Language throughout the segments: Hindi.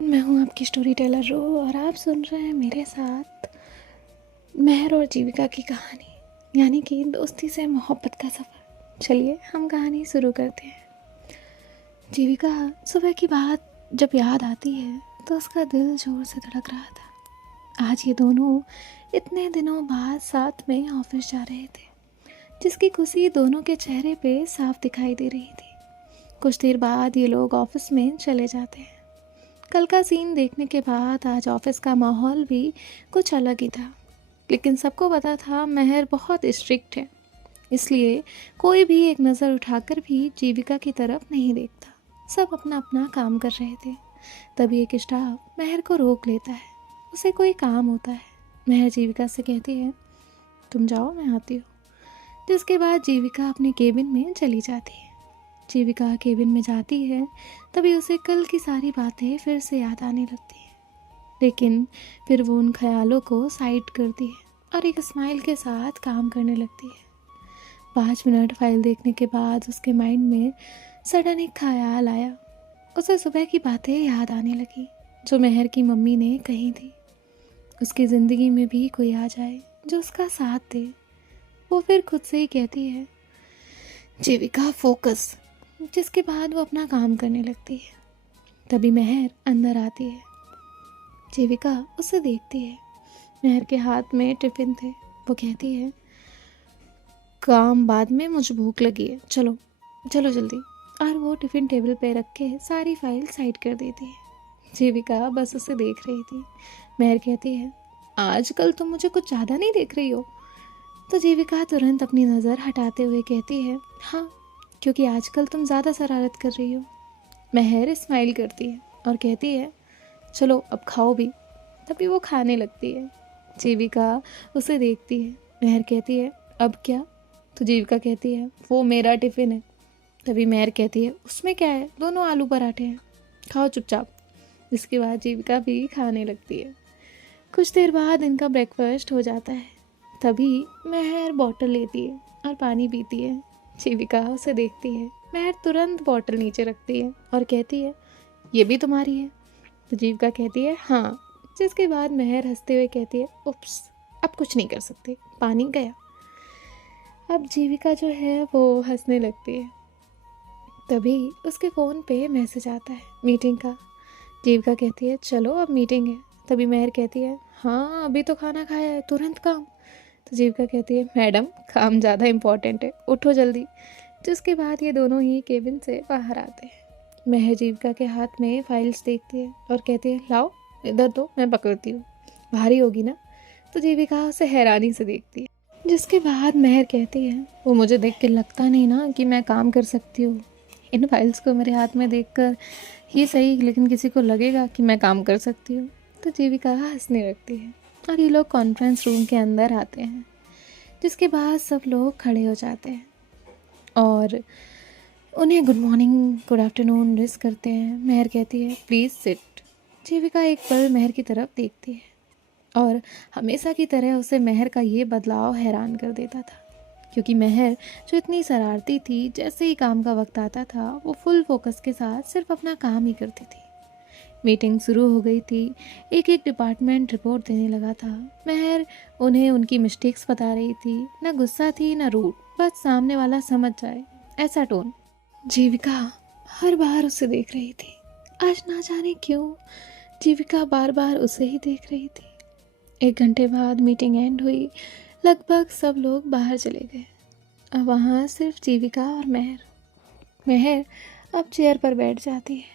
मैं हूँ आपकी स्टोरी टेलर रो और आप सुन रहे हैं मेरे साथ महर और जीविका की कहानी, यानी कि दोस्ती से मोहब्बत का सफ़र। चलिए हम कहानी शुरू करते हैं। जीविका सुबह की बात जब याद आती है तो उसका दिल जोर से धड़क रहा था। आज ये दोनों इतने दिनों बाद साथ में ऑफिस जा रहे थे, जिसकी खुशी दोनों के चेहरे पे साफ दिखाई दे रही थी। कुछ देर बाद ये लोग ऑफिस में चले जाते हैं। कल का सीन देखने के बाद आज ऑफिस का माहौल भी कुछ अलग ही था, लेकिन सबको पता था महर बहुत स्ट्रिक्ट है, इसलिए कोई भी एक नज़र उठाकर भी जीविका की तरफ नहीं देखता। सब अपना अपना काम कर रहे थे। तभी एक स्टाफ महर को रोक लेता है। उसे कोई काम होता है। महर जीविका से कहती है, तुम जाओ, मैं आती हूँ। जिसके बाद जीविका अपने केबिन में चली जाती है। जीविका केबिन में जाती है तभी उसे कल की सारी बातें फिर से याद आने लगती है, लेकिन फिर वो उन ख्यालों को साइड करती है और एक स्माइल के साथ काम करने लगती है। 5 मिनट फाइल देखने के बाद उसके माइंड में सडन एक ख्याल आया। उसे सुबह की बातें याद आने लगी जो महर की मम्मी ने कही थी। उसकी ज़िंदगी में भी कोई आ जाए जो उसका साथ दे। वो फिर खुद से ही कहती है, जीविका फोकस। जिसके बाद वो अपना काम करने लगती है। तभी महर अंदर आती है। जीविका उसे देखती है। महर के हाथ में टिफ़िन थे। वो कहती है, काम बाद में, मुझे भूख लगी है, चलो चलो जल्दी। और वो टिफ़िन टेबल पे रख के सारी फाइल साइड कर देती है। जीविका बस उसे देख रही थी। महर कहती है, आजकल तुम मुझे कुछ ज़्यादा नहीं देख रही हो? तो जीविका तुरंत अपनी नज़र हटाते हुए कहती है, हाँ, क्योंकि आजकल तुम ज़्यादा शरारत कर रही हो। महर स्माइल करती है और कहती है, चलो अब खाओ भी। तभी वो खाने लगती है। जीविका उसे देखती है। महर कहती है, अब क्या? तो जीविका कहती है, वो मेरा टिफ़िन है। तभी महर कहती है, उसमें क्या है, दोनों आलू पराठे हैं, खाओ चुपचाप। जिसके बाद जीविका भी खाने लगती है। कुछ देर बाद इनका ब्रेकफास्ट हो जाता है। तभी महर बॉटल लेती है और पानी पीती है। जीविका उसे देखती है। महर तुरंत बॉटल नीचे रखती है और कहती है, ये भी तुम्हारी है? तो जीविका कहती है, हाँ। जिसके बाद महर हंसते हुए कहती है, उप्स, अब कुछ नहीं कर सकते, पानी गया। अब जीविका जो है वो हंसने लगती है। तभी उसके फ़ोन पे मैसेज आता है मीटिंग का। जीविका कहती है, चलो अब मीटिंग है। तभी महर कहती है, हाँ अभी तो खाना खाया है, तुरंत काम। तो जीविका कहती है, मैडम काम ज़्यादा इम्पोर्टेंट है, उठो जल्दी। जिसके बाद ये दोनों ही केबिन से बाहर आते हैं। महर जीविका के हाथ में फाइल्स देखती है और कहती है, लाओ इधर दो, मैं पकड़ती हूँ, भारी होगी ना? तो जीविका उसे हैरानी से देखती है। जिसके बाद महर कहती है, वो मुझे देख के लगता नहीं ना कि मैं काम कर सकती हूँ। इन फाइल्स को मेरे हाथ में देखकर ही सही, लेकिन किसी को लगेगा कि मैं काम कर सकती हूँ। तो जीविका हंसने लगती है और ये लोग कॉन्फ्रेंस रूम के अंदर आते हैं। जिसके बाद सब लोग खड़े हो जाते हैं और उन्हें good morning, good afternoon wish करते हैं। महर कहती है, प्लीज़ सिट। जीविका एक पल महर की तरफ देखती है और हमेशा की तरह उसे महर का ये बदलाव हैरान कर देता था, क्योंकि महर जो इतनी शरारती थी, जैसे ही काम का वक्त आता था वो फुल फोकस के साथ सिर्फ अपना काम ही करती थी। मीटिंग शुरू हो गई थी। एक एक डिपार्टमेंट रिपोर्ट देने लगा था। महर उन्हें उनकी मिस्टेक्स बता रही थी। ना गुस्सा थी ना रूड, बस सामने वाला समझ जाए ऐसा टोन। जीविका हर बार उसे देख रही थी। आज ना जाने क्यों जीविका बार बार उसे ही देख रही थी। 1 घंटे बाद मीटिंग एंड हुई। लगभग सब लोग बाहर चले गए। अब वहाँ सिर्फ जीविका और महर। महर अब चेयर पर बैठ जाती है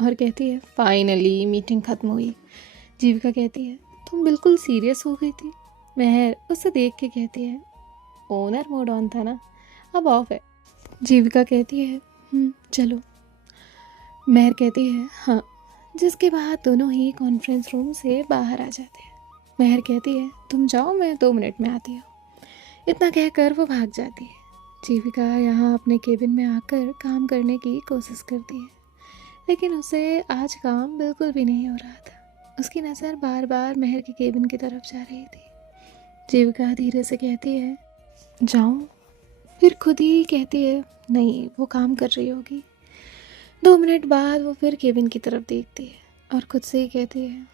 और कहती है, फाइनली मीटिंग ख़त्म हुई। जीविका कहती है, तुम बिल्कुल सीरियस हो गई थी। महर उसे देख के कहती है, ओनर मोड ऑन था ना, अब ऑफ है। जीविका कहती है, चलो। महर कहती है, हाँ। जिसके बाद दोनों ही कॉन्फ्रेंस रूम से बाहर आ जाते हैं। महर कहती है, तुम जाओ, मैं 2 मिनट में आती हूँ। इतना कहकर वो भाग जाती है। जीविका यहाँ अपने केबिन में आकर काम करने की कोशिश करती है, लेकिन उसे आज काम बिल्कुल भी नहीं हो रहा था। उसकी नज़र बार बार महर के केबिन की तरफ जा रही थी। जीविका धीरे से कहती है, जाऊँ? फिर खुद ही कहती है, नहीं, वो काम कर रही होगी। 2 मिनट बाद वो फिर केबिन की तरफ देखती है। और खुद से ही कहती है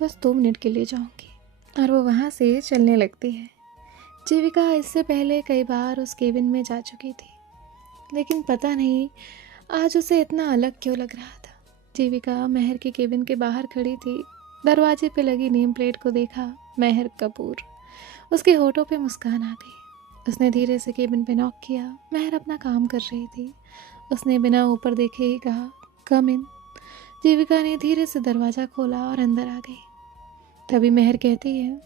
बस 2 मिनट के लिए जाऊंगी, और वो वहाँ से चलने लगती है। जीविका इससे पहले कई बार उस केबिन में जा चुकी थी, लेकिन पता नहीं आज उसे इतना अलग क्यों लग रहा था। जीविका मेहर के केबिन के बाहर खड़ी थी। दरवाजे पे लगी नेम प्लेट को देखा, मेहर कपूर। उसके होठों पे मुस्कान आ गई। उसने धीरे से केबिन पे नॉक किया। मेहर अपना काम कर रही थी। उसने बिना ऊपर देखे ही कहा कम इन। जीविका ने धीरे से दरवाज़ा खोला और अंदर आ गई। तभी मेहर कहती है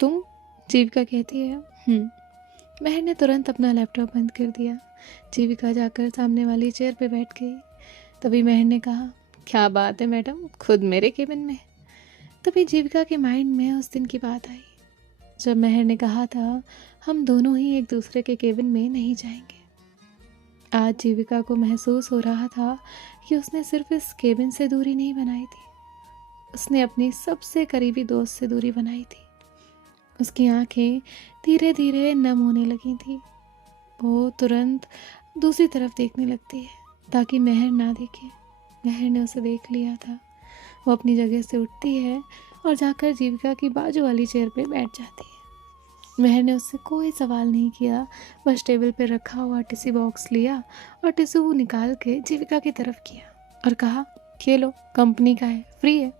तुम? जीविका कहती है मेहर ने तुरंत अपना लैपटॉप बंद कर दिया। जीविका जाकर सामने वाली चेयर पे बैठ गई। तभी मेहर ने कहा क्या बात है मैडम, खुद मेरे केबिन में। तभी जीविका के माइंड में उस दिन की बात आई जब मेहर ने कहा था हम दोनों ही एक दूसरे के केबिन में नहीं जाएंगे। आज जीविका को महसूस हो रहा था कि उसने सिर्फ इस केबिन से दूरी नहीं बनाई थी, उसने अपनी सबसे करीबी दोस्त से दूरी बनाई थी। उसकी आंखें धीरे धीरे नम होने लगी थी। वो तुरंत दूसरी तरफ देखने लगती है ताकि मेहर ना देखे। मेहर ने उसे देख लिया था। वो अपनी जगह से उठती है और जाकर जीविका की बाजू वाली चेयर पे बैठ जाती है। मेहर ने उससे कोई सवाल नहीं किया, बस टेबल पे रखा हुआ टिश्यू बॉक्स लिया और टिश्यू निकाल के जीविका की तरफ किया और कहा ये लो, कंपनी का है, फ्री है।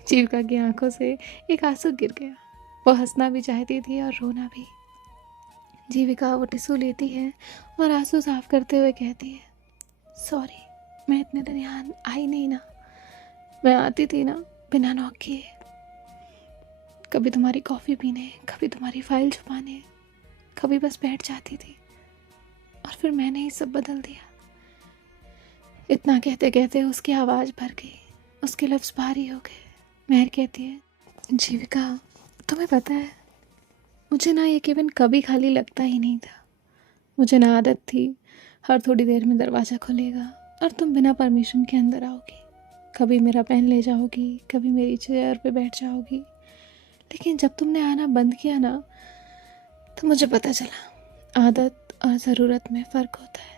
जीविका की आंखों से एक आंसू गिर गया। वो हंसना भी चाहती थी और रोना भी। जीविका वो टिश्यू लेती है और आंसू साफ करते हुए कहती है सॉरी, मैं इतने दिन यहाँ आई नहीं ना। मैं आती थी ना बिना नॉक किए, कभी तुम्हारी कॉफ़ी पीने, कभी तुम्हारी फाइल छुपाने, कभी बस बैठ जाती थी और फिर मैंने ही सब बदल दिया। इतना कहते कहते उसकी आवाज़ भर गई, उसके लफ्ज़ भारी हो गए। मेहर कहती है जीविका तुम्हें पता है मुझे ना ये केबिन कभी खाली लगता ही नहीं था। मुझे ना आदत थी हर थोड़ी देर में दरवाज़ा खुलेगा और तुम बिना परमिशन के अंदर आओगी, कभी मेरा पेन ले जाओगी, कभी मेरी चेयर पे बैठ जाओगी। लेकिन जब तुमने आना बंद किया ना तो मुझे पता चला आदत और ज़रूरत में फ़र्क होता है।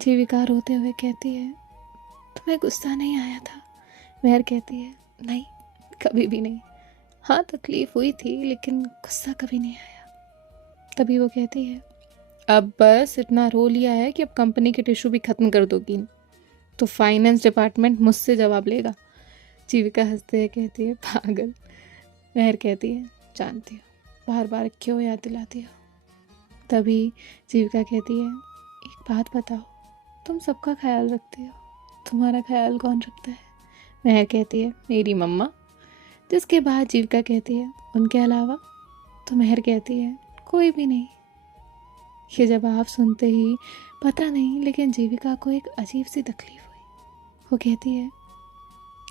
जीविका रोते हुए कहती है तुम्हें गुस्सा नहीं आया था? मेहर कहती है नहीं, कभी भी नहीं। हाँ तकलीफ़ हुई थी लेकिन गुस्सा कभी नहीं आया। तभी वो कहती है अब बस इतना रो लिया है कि अब कंपनी के टिश्यू भी ख़त्म कर दोगी तो फाइनेंस डिपार्टमेंट मुझसे जवाब लेगा। जीविका हंसते हुए कहती है पागल। मेहर कहती है जानती हो, बार बार क्यों याद दिलाती हो। तभी जीविका कहती है एक बात बताओ, तुम सबका ख्याल रखती हो, तुम्हारा ख्याल कौन रखता है? मेहर कहती है मेरी मम्मा। जिसके बाद जीविका कहती है उनके अलावा? तो मेहर कहती है कोई भी नहीं। ये जवाब सुनते ही पता नहीं लेकिन जीविका को एक अजीब सी तकलीफ हुई। वो कहती है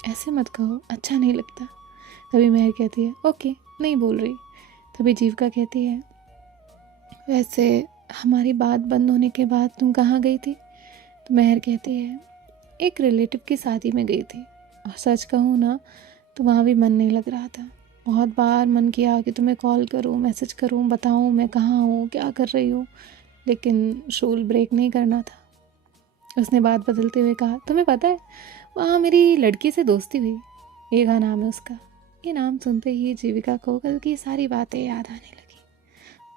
ऐसे मत कहो, अच्छा नहीं लगता। तभी मेहर कहती है ओके, नहीं बोल रही। तभी जीविका कहती है वैसे हमारी बात बंद होने के बाद तुम कहाँ गई थी? तो मेहर कहती है एक रिलेटिव की शादी में गई थी, और सच कहूँ ना तो वहाँ भी मन नहीं लग रहा था। बहुत बार मन किया कि तुम्हें कॉल करूँ, मैसेज करूँ, बताऊँ मैं कहाँ हूँ, क्या कर रही हूँ, लेकिन रूल ब्रेक नहीं करना था। उसने बात बदलते हुए कहा तुम्हें पता है वहाँ मेरी लड़की से दोस्ती हुई, मेघा नाम है उसका। ये नाम सुनते ही जीविका को कल की सारी बातें याद आने लगी।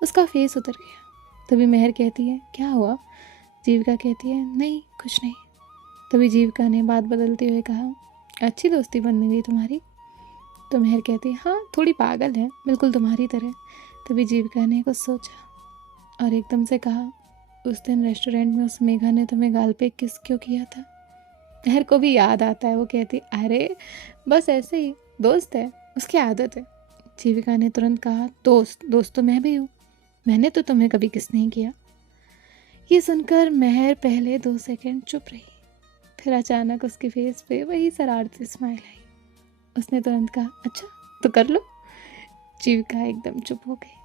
उसका फेस उतर गया। तभी मेहर कहती है क्या हुआ? जीविका कहती है नहीं कुछ नहीं। तभी जीविका ने बात बदलते हुए कहा अच्छी दोस्ती बन गई तुम्हारी? तो मेहर कहती है हाँ थोड़ी पागल है, बिल्कुल तुम्हारी तरह। तभी जीविका ने कुछ सोचा और एकदम से कहा उस दिन रेस्टोरेंट में उस मेघा ने तुम्हें गाल पे किस क्यों किया था? मेहर को भी याद आता है। वो कहती अरे बस ऐसे ही, दोस्त है, उसकी आदत है। जीविका ने तुरंत कहा दोस्त तो मैं भी हूँ, मैंने तो तुम्हें कभी किस नहीं किया। ये सुनकर मेहर पहले 2 सेकंड चुप रही, फिर अचानक उसके फेस पे वही शरारती स्माइल आई। उसने तुरंत कहा अच्छा तो कर लो। जीविका एकदम चुप हो गई।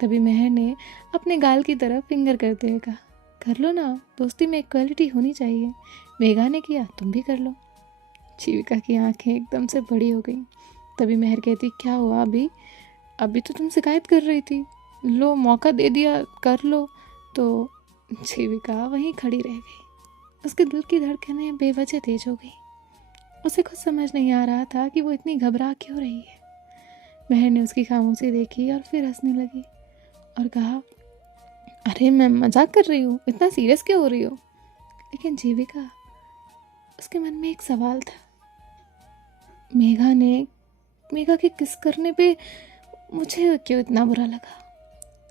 तभी मेहर ने अपने गाल की तरफ फिंगर करते हुए कहा कर लो ना, दोस्ती में इक्वालिटी होनी चाहिए, मेघा ने किया तुम भी कर लो। जीविका की आंखें एकदम से बड़ी हो गई। तभी मेहर कहती क्या हुआ? अभी तो तुम शिकायत कर रही थी, लो मौका दे दिया, कर लो। तो जीविका वहीं खड़ी रह गई। उसके दिल की धड़कनें बेवजह तेज हो गई। उसे खुद समझ नहीं आ रहा था कि वो इतनी घबरा क्यों रही है। महर ने उसकी खामोशी देखी और फिर हंसने लगी और कहा, अरे मैं मजाक कर रही हूँ, इतना सीरियस क्यों हो रही हो? लेकिन जीविका, उसके मन में एक सवाल था। मेघा के किस करने पे मुझे क्यों इतना बुरा लगा?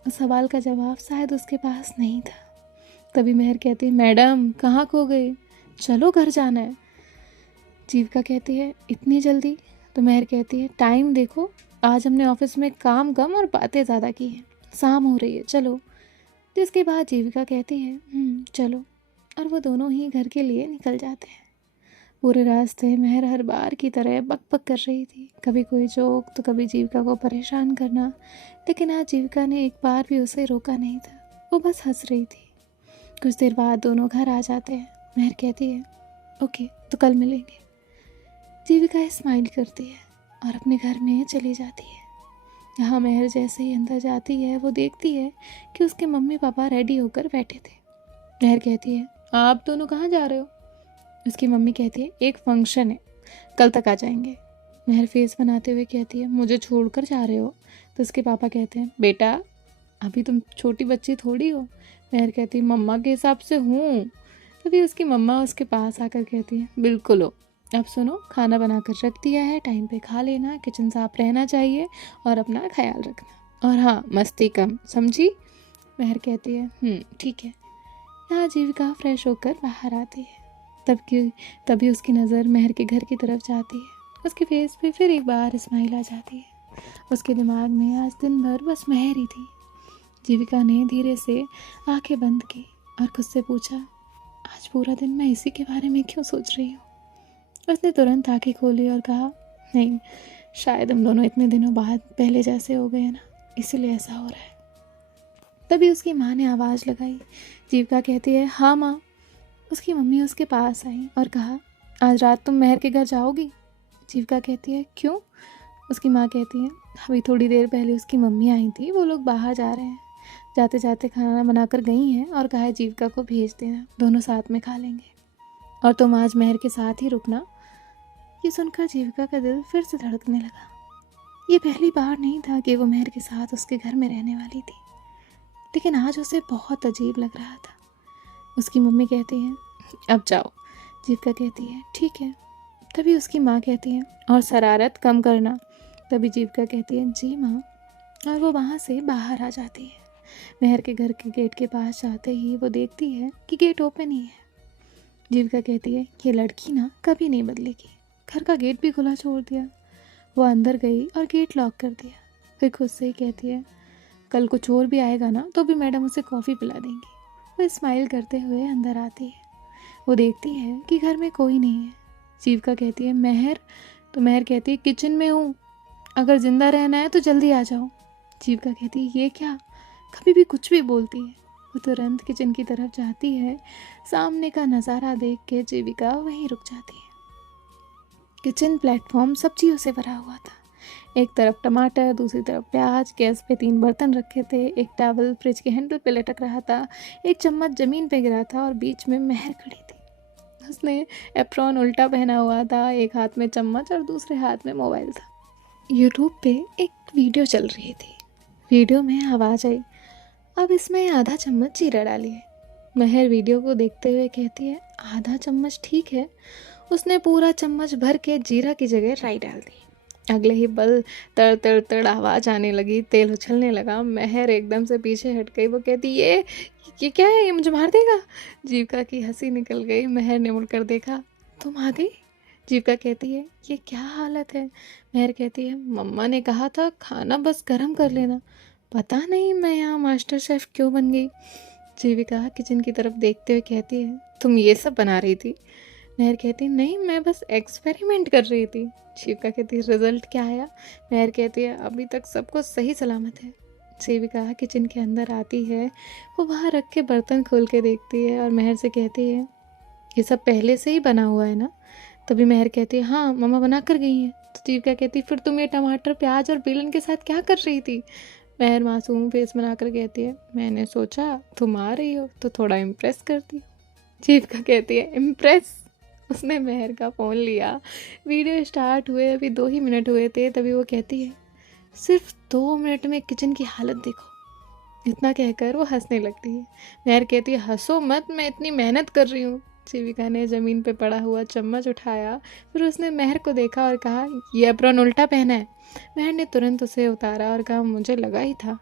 उस सवाल का जवाब शायद उसके पास नहीं था। तभी महर कहती है, मैडम कहाँ खो गई, चलो घर जाना है। जीविका कहती है, इतनी जल्दी? तो महर कहती है, टाइम देखो, आज हमने ऑफिस में काम कम और बातें ज़्यादा की हैं, शाम हो रही है, चलो। जिसके बाद जीविका कहती है, चलो। और वो दोनों ही घर के लिए निकल जाते हैं। पूरे रास्ते महर हर बार की तरह बक बक कर रही थी, कभी कोई जोक तो कभी जीविका को परेशान करना। लेकिन आज जीविका ने एक बार भी उसे रोका नहीं था, वो बस हंस रही थी। कुछ देर बाद दोनों घर आ जाते हैं। महर कहती है, ओके तो कल मिलेंगे। जीविका स्माइल करती है और अपने घर में चली जाती है। यहाँ महर जैसे ही अंदर जाती है वो देखती है कि उसके मम्मी पापा रेडी होकर बैठे थे। महर कहती है, आप दोनों कहाँ जा रहे हो? उसकी मम्मी कहती है, एक फंक्शन है, कल तक आ जाएंगे। महर फेस बनाते हुए कहती है, मुझे छोड़कर जा रहे हो? तो उसके पापा कहते हैं, बेटा अभी तुम छोटी बच्ची थोड़ी हो। महर कहती है, मम्मा के हिसाब से हूँ। तभी उसकी मम्मा उसके पास आकर कहती है, बिल्कुल हो। अब सुनो, खाना बनाकर रख दिया है, टाइम पे खा लेना, किचन साफ रहना चाहिए और अपना ख्याल रखना, और हाँ मस्ती कम, समझी? महर कहती है, ठीक है। यहाँ जीविका फ्रेश होकर बाहर आती है। तभी उसकी नज़र महर के घर की तरफ जाती है। उसके फेस पे फिर एक बार स्माइल आ जाती है। उसके दिमाग में आज दिन भर बस महर ही थी। जीविका ने धीरे से आंखें बंद की और खुद से पूछा, आज पूरा दिन मैं इसी के बारे में क्यों सोच रही हूँ? उसने तुरंत आंखें खोली और कहा, नहीं, शायद हम दोनों इतने दिनों बाद पहले जैसे हो गए ना, इसीलिए ऐसा हो रहा है। तभी उसकी माँ ने आवाज़ लगाई। जीविका कहती है, हाँ माँ। उसकी मम्मी उसके पास आई और कहा, आज रात तुम महर के घर जाओगी? जीविका कहती है, क्यों? उसकी माँ कहती है, अभी थोड़ी देर पहले उसकी मम्मी आई थी, वो लोग बाहर जा रहे हैं, जाते जाते खाना बनाकर गई हैं और कहा है जीविका को भेज देना, दोनों साथ में खा लेंगे, और तुम आज महर के साथ ही रुकना। ये सुनकर जीविका का दिल फिर से धड़कने लगा। ये पहली बार नहीं था कि वो महर के साथ उसके घर में रहने वाली थी, लेकिन आज उसे बहुत अजीब लग रहा था। उसकी मम्मी कहती है, अब जाओ। जीविका कहती है, ठीक है। तभी उसकी माँ कहती है, और शरारत कम करना। तभी जीविका कहती है, जी माँ। और वो वहाँ से बाहर आ जाती है। महर के घर के गेट के पास जाते ही वो देखती है कि गेट ओपन ही है। जीविका कहती है, ये लड़की ना कभी नहीं बदलेगी, घर का गेट भी खुला छोड़ दिया। वो अंदर गई और गेट लॉक कर दिया। फिर खुद से ही कहती है, कल कुछ और भी आएगा ना तो भी मैडम उसे कॉफ़ी पिला देंगी। वो स्माइल करते हुए अंदर आती है। वो देखती है कि घर में कोई नहीं है। जीविका कहती है, महर? तो महर कहती है, किचन में हूँ, अगर ज़िंदा रहना है तो जल्दी आ जाओ। जीविका कहती है, ये क्या, कभी भी कुछ भी बोलती है। वो तुरंत किचन की तरफ जाती है। सामने का नज़ारा देख के जीविका वहीं रुक जाती है। किचन प्लेटफॉर्म सब्जियों से भरा हुआ था। एक तरफ टमाटर, दूसरी तरफ प्याज, गैस पे 3 बर्तन रखे थे, एक टॉवल फ्रिज के हैंडल पे लटक रहा था, एक चम्मच ज़मीन पे गिरा था और बीच में महर खड़ी थी। उसने एप्रॉन उल्टा पहना हुआ था, एक हाथ में चम्मच और दूसरे हाथ में मोबाइल था। यूट्यूब पे एक वीडियो चल रही थी। वीडियो में आवाज़ आई, अब इसमें आधा चम्मच जीरा डालिए। महर वीडियो को देखते हुए कहती है, आधा चम्मच ठीक है। उसने पूरा चम्मच भर के जीरा की जगह राई डाल दी। अगले ही पल तड़ तड़ तड़ आवाज़ आने लगी, तेल उछलने लगा। महर एकदम से पीछे हट गई। वो कहती, ये क्या है, ये मुझे मार देगा? जीविका की हंसी निकल गई। महर ने मुड़कर देखा, तुम आ गई? जीविका कहती है, ये क्या हालत है? महर कहती है, मम्मा ने कहा था खाना बस गर्म कर लेना, पता नहीं मैं यहाँ मास्टर शेफ़ क्यों बन गई। जीविका किचन की तरफ देखते हुए कहती है, तुम ये सब बना रही थी? महर कहती, नहीं मैं बस एक्सपेरिमेंट कर रही थी। जीविका कहती है, रिजल्ट क्या आया? महर कहती है, अभी तक सब कुछ सही सलामत है। जीविका किचन के अंदर आती है। वो बाहर रख के बर्तन खोल के देखती है और महर से कहती है, ये सब पहले से ही बना हुआ है ना? तभी महर कहती है, हाँ मम्मा बना कर गई हैं। तो जीविका कहती है, फिर तुम ये टमाटर प्याज और बेलन के साथ क्या कर रही थी? महर मासूम फेस बनाकर कहती है, मैंने सोचा तुम आ रही हो तो थोड़ा इम्प्रेस करती हूँ। जीविका कहती है, इम्प्रेस? उसने महर का फ़ोन लिया। वीडियो स्टार्ट हुए अभी 2 ही मिनट हुए थे, तभी वो कहती है, सिर्फ 2 मिनट में किचन की हालत देखो। इतना कहकर वो हंसने लगती है। महर कहती है, हंसो मत, मैं इतनी मेहनत कर रही हूँ। जीविका ने ज़मीन पे पड़ा हुआ चम्मच उठाया, फिर उसने महर को देखा और कहा, ये एप्रॉन उल्टा पहना है। महर ने तुरंत उसे उतारा और कहा, मुझे लगा ही था,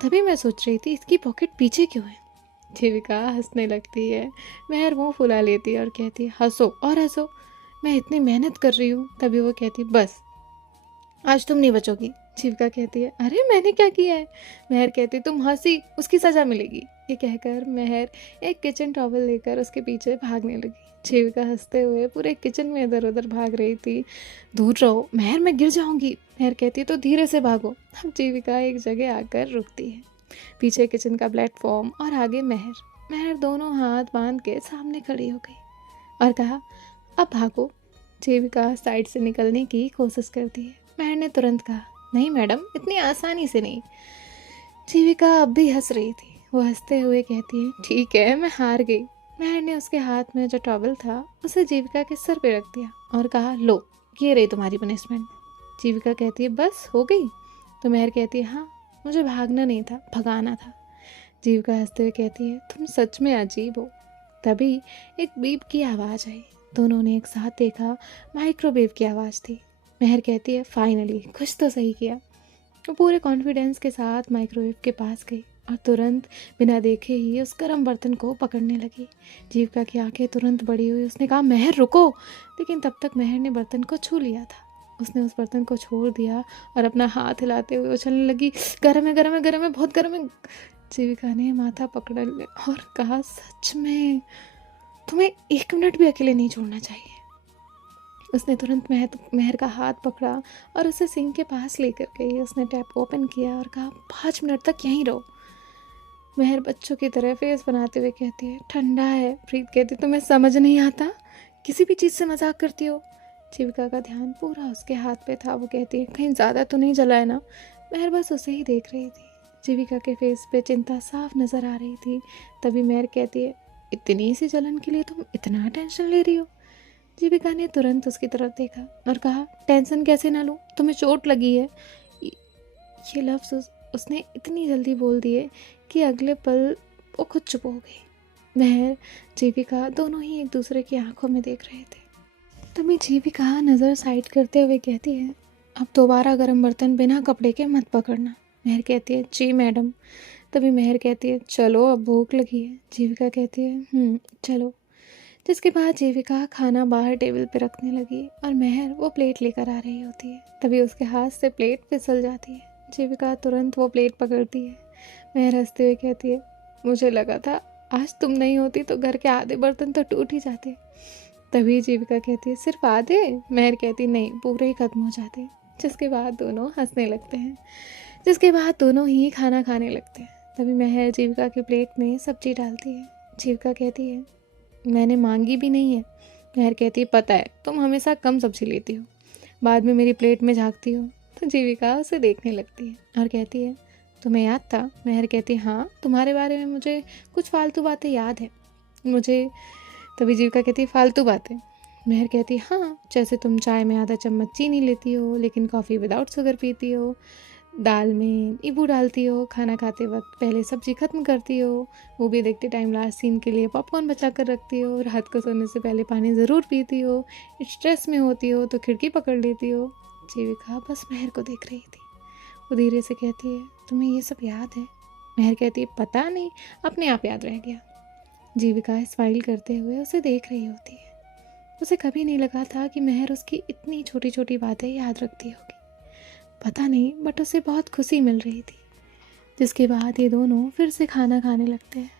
तभी मैं सोच रही थी इसकी पॉकेट पीछे क्यों है। जीविका हंसने लगती है। महर मुंह फुला लेती है और कहती है, हंसो और हंसो, मैं इतनी मेहनत कर रही हूँ। तभी वो कहती है, बस आज तुम नहीं बचोगी। जीविका कहती है, अरे मैंने क्या किया है। महर कहती है, तुम हंसी, उसकी सजा मिलेगी। ये कहकर महर एक किचन टॉवल लेकर उसके पीछे भागने लगी। जीविका हंसते हुए पूरे किचन में इधर उधर भाग रही थी। दूर रहो महर, मैं गिर जाऊंगी। महर कहती है, तो धीरे से भागो। अब जीविका एक जगह आकर रुकती है। पीछे किचन का प्लेटफॉर्म और आगे महर। महर दोनों हाथ बांध के सामने खड़ी हो गई और कहा, अब भागो। जीविका साइड से निकलने की कोशिश करती है। महर ने तुरंत कहा, नहीं मैडम, इतनी आसानी से नहीं। जीविका अब भी हंस रही थी। वो हंसते हुए कहती है, ठीक है, मैं हार गई। महर ने उसके हाथ में जो टॉवल था उसे जीविका के सर पे रख दिया और कहा, लो, ये रही तुम्हारी पनिशमेंट। जीविका कहती है, बस हो गई। तो महर कहती है, हाँ, मुझे भागना नहीं था, भगाना था। जीविका हंसते हुए कहती है, तुम सच में अजीब हो। तभी एक बीप की आवाज़ आई। दोनों ने एक साथ देखा, माइक्रोवेव की आवाज़ थी। महर कहती है, फाइनली कुछ तो सही किया। वो पूरे कॉन्फिडेंस के साथ माइक्रोवेव के पास गई और तुरंत बिना देखे ही उस गर्म बर्तन को पकड़ने लगी। जीविका की आंखें तुरंत बड़ी हुई। उसने कहा, महर रुको। लेकिन तब तक महर ने बर्तन को छू लिया था। उसने उस बर्तन को छोड़ दिया और अपना हाथ हिलाते हुए उछलने लगी, गर्म है, गर्म है, गर्म है, बहुत गर्म है। जीविका ने माथा पकड़ लिया और कहा, सच में तुम्हें 1 मिनट भी अकेले नहीं छोड़ना चाहिए। उसने तुरंत महर का हाथ पकड़ा और उसे सिंक के पास लेकर गई। उसने टैप ओपन किया और कहा, 5 मिनट तक यहीं रहो। महर बच्चों की तरह फेस बनाते हुए कहती है, ठंडा है। प्रीत कहती, तुम्हें समझ नहीं आता, किसी भी चीज़ से मजाक करती हो। जीविका का ध्यान पूरा उसके हाथ पे था। वो कहती है, कहीं ज़्यादा तो नहीं जला है ना। महर बस उसे ही देख रही थी। जीविका के फेस पे चिंता साफ नज़र आ रही थी। तभी महर कहती है, इतनी सी जलन के लिए तुम इतना टेंशन ले रही हो। जीविका ने तुरंत उसकी तरफ देखा और कहा, टेंशन कैसे ना लूँ, तुम्हें चोट लगी है। ये लफ्ज़ उसने इतनी जल्दी बोल दिए कि अगले पल वो खुद चुप हो गई। महर, जीविका दोनों ही एक दूसरे की आंखों में देख रहे थे। तभी जीविका नज़र साइड करते हुए कहती है, अब दोबारा गर्म बर्तन बिना कपड़े के मत पकड़ना। महर कहती है, जी मैडम। तभी महर कहती है, चलो, अब भूख लगी है। जीविका कहती है, चलो। जिसके बाद जीविका खाना बाहर टेबल पर रखने लगी और महर वो प्लेट लेकर आ रही होती है। तभी उसके हाथ से प्लेट फिसल जाती है। जीविका तुरंत वो प्लेट पकड़ती है। महर हंसते हुए कहती है, मुझे लगा था आज तुम नहीं होती तो घर के आधे बर्तन तो टूट ही जाते। तभी जीविका कहती है, सिर्फ आधे? महर कहती, नहीं, पूरे ही खत्म हो जाते। जिसके बाद दोनों हंसने लगते हैं। जिसके बाद दोनों ही खाना खाने लगते हैं। तभी महर जीविका की प्लेट में सब्जी डालती है। जीविका कहती है, मैंने मांगी भी नहीं है। महर कहती है, पता है, तुम हमेशा कम सब्जी लेती हो, बाद में मेरी प्लेट में झांकती हो। तो जीविका उसे देखने लगती है और कहती है, तुम्हें याद था? महर कहती है, हाँ, तुम्हारे बारे में मुझे कुछ फालतू बातें याद है मुझे। तभी जीविका कहती है, फालतू बातें? महर कहती है, हाँ, जैसे तुम चाय में आधा चम्मच चीनी लेती हो लेकिन कॉफ़ी विदाउट शुगर पीती हो, दाल में नींबू डालती हो, खाना खाते वक्त पहले सब्जी खत्म करती हो, मूवी देखते टाइम लास्ट सीन के लिए पॉपकॉर्न बचा कर रखती हो, रात को सोने से पहले पानी ज़रूर पीती हो, स्ट्रेस में होती हो तो खिड़की पकड़ लेती हो। जीविका बस महर को देख रही थी। वो धीरे से कहती है, तुम्हें ये सब याद है? महर कहती है, पता नहीं, अपने आप याद रह गया। जीविका स्माइल करते हुए उसे देख रही होती है। उसे कभी नहीं लगा था कि महर उसकी इतनी छोटी छोटी बातें याद रखती होगी। पता नहीं, बट उसे बहुत खुशी मिल रही थी। जिसके बाद ये दोनों फिर से खाना खाने लगते हैं।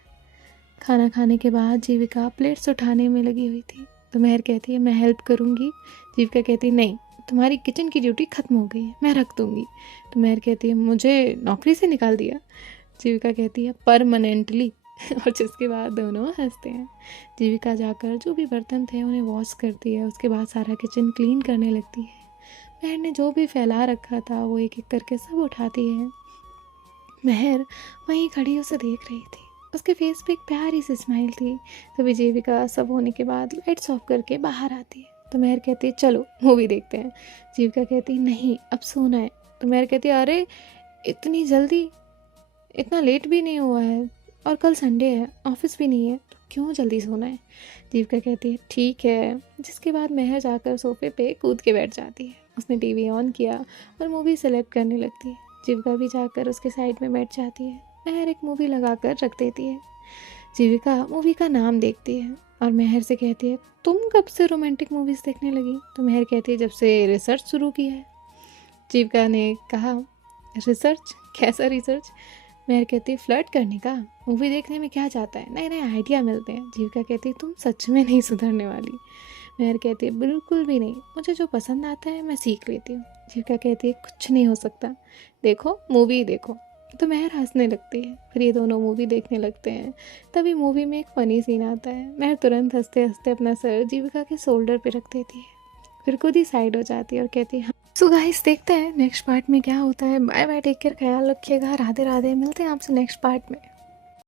खाना खाने के बाद जीविका प्लेट्स उठाने में लगी हुई थी। तो महर कहती है, मैं हेल्प करूँगी। जीविका कहती है, नहीं, तुम्हारी किचन की ड्यूटी ख़त्म हो गई है, मैं रख दूँगी। तो महर कहती है, मुझे नौकरी से निकाल दिया। जीविका कहती है, परमानेंटली। और जिसके बाद दोनों हंसते हैं। जीविका जाकर जो भी बर्तन थे उन्हें वॉश करती है। उसके बाद सारा किचन क्लीन करने लगती है। महर ने जो भी फैला रखा था वो एक एक करके सब उठाती है। महर वहीं खड़ी उसे देख रही थी। उसके फेस पे एक प्यारी सी स्माइल थी। तभी जीविका सब होने के बाद लाइट्स ऑफ करके बाहर आती है। तो मेहर कहती है चलो मूवी देखते हैं। जीविका कहती है नहीं अब सोना है। तो मेहर कहती है अरे इतनी जल्दी, इतना लेट भी नहीं हुआ है और कल संडे है, ऑफिस भी नहीं है, तो क्यों जल्दी सोना है। जीविका कहती है ठीक है। जिसके बाद मेहर जाकर सोफे पे कूद के बैठ जाती है। उसने टीवी ऑन किया और मूवी सेलेक्ट करने लगती है। जीविका भी जाकर उसके साइड में बैठ जाती है। मेहर एक मूवी लगा कर रख देती है। जीविका मूवी का नाम देखती है और मेहर से कहती है तुम कब से रोमांटिक मूवीज़ देखने लगी। तो मेहर कहती है जब से रिसर्च शुरू किया है। जीविका ने कहा रिसर्च, कैसा रिसर्च। मेहर कहती है फ्लर्ट करने का। मूवी देखने में क्या जाता है, नए नए आइडिया मिलते हैं। जीविका कहती है तुम सच में नहीं सुधरने वाली। मेहर कहती है बिल्कुल भी नहीं, मुझे जो पसंद आता है मैं सीख लेती हूँ। जीविका कहती है कुछ नहीं हो सकता, देखो मूवी देखो। तो मेहर हंसने लगती है। फिर ये दोनों मूवी देखने लगते हैं। तभी मूवी में एक फ़नी सीन आता है। मेहर तुरंत हंसते हंसते अपना सर जीविका के शोल्डर पे रख देती है। फिर खुद ही साइड हो जाती है और कहती है सो गाइस देखते हैं नेक्स्ट पार्ट में क्या होता है। बाय बाय, टेक केयर, ख्याल रखिएगा, राधे राधे। मिलते हैं आपसे नेक्स्ट पार्ट में।